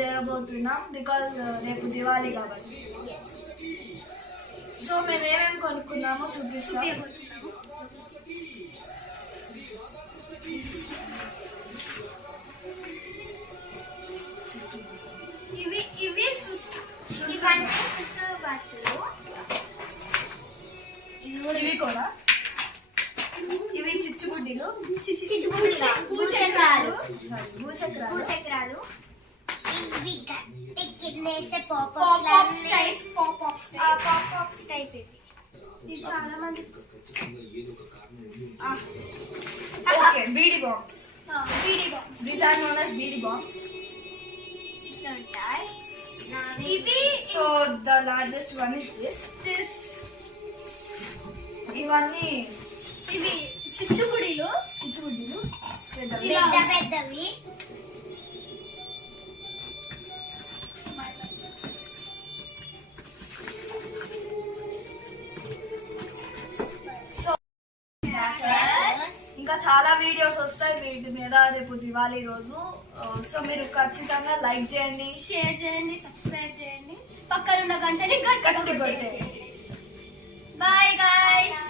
చేయబోతున్నాం బికాజ్ రేపు దివాళీ కాబట్టి. సో మేము ఏమేమి కొనుక్కున్నామో చూపిస్తాం. ఇవి ఇవన్నీ సుసు బట్టలు. ఇవి కూడా ఇవి చిచ్చుబుడ్డిలు, భూచక్రాలు. ఇవి గట్టి కిందేస్తే పాపాప్స్ టైప్ ఇది చాలా మంది. Okay, BD bombs. These are known as BD bombs. ఇట్లా ఉంటాయి. ఇవి so the largest one is this. ఇవన్నీ ఇవి చిచ్చుబుడిలు పెద్దవి. పెద్దవి. సో ఇంకా చాలా వీడియోస్ వస్తాయి వీటి మీద రేపు దివాళీ రోజు. సో మీరు ఖచ్చితంగా లైక్ చేయండి, షేర్ చేయండి, సబ్స్క్రైబ్ చేయండి, పక్కన ఉన్న గంటని గట్టి కొట్టండి. Bye guys.